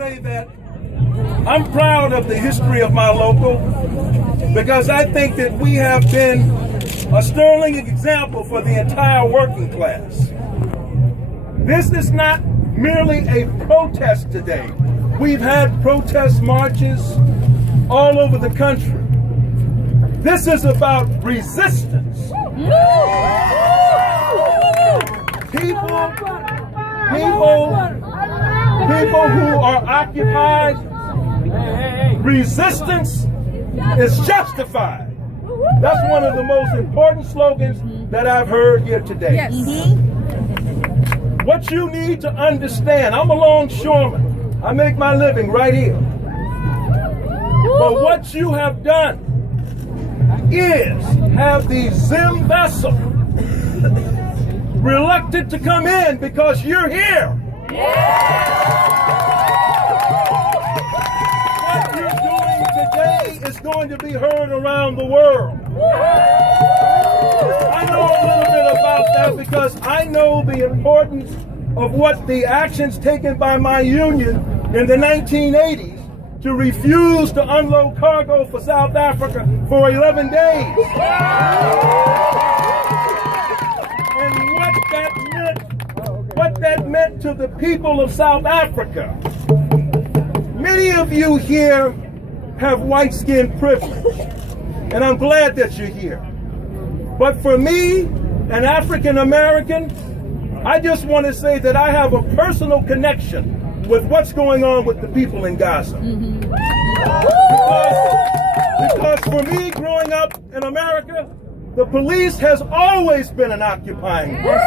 say that I'm proud of the history of my local because I think that we have been a sterling example for the entire working class. This is not merely a protest today. We've had protest marches all over the country. This is about resistance. People who are occupied, resistance is justified. That's one of the most important slogans that I've heard here today. Yes. What you need to understand, I'm a longshoreman. I make my living right here. But what you have done is have the ZIm vessel reluctant to come in because you're here. What you're doing today is going to be heard around the world. I know a little bit about that because I know the importance of what the actions taken by my union in the 1980s to refuse to unload cargo for South Africa for 11 days. And what that meant to the people of South Africa. Many of you here have white skin privilege, and I'm glad that you're here. But for me, an African American, I just want to say that I have a personal connection with what's going on with the people in Gaza. Because for me, growing up in America, the police has always been an occupying force.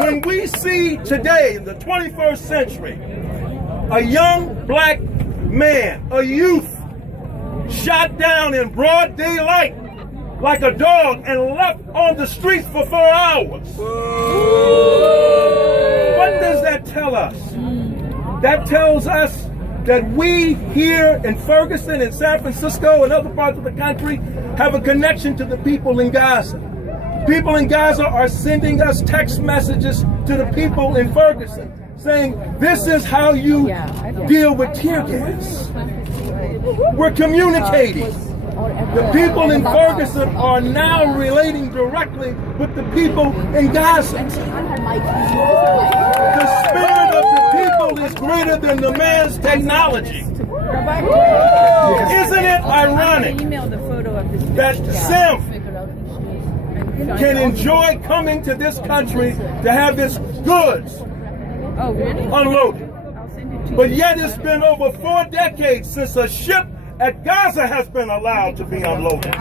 When we see today, in the 21st century, a young black man, a youth, shot down in broad daylight like a dog and left on the streets for 4 hours. What does that tell us? That tells us that we here in Ferguson, in San Francisco, and other parts of the country have a connection to the people in Gaza. People in Gaza are sending us text messages to the people in Ferguson saying, this is how you deal with tear gas. We're communicating. The people in Ferguson are now relating directly with the people in Gaza. The spirit of the people is greater than the man's technology. Isn't it ironic that ZIm can enjoy coming to this country to have its goods unloaded? But yet it's been over 4 decades since a ship at Gaza has been allowed to be unloaded.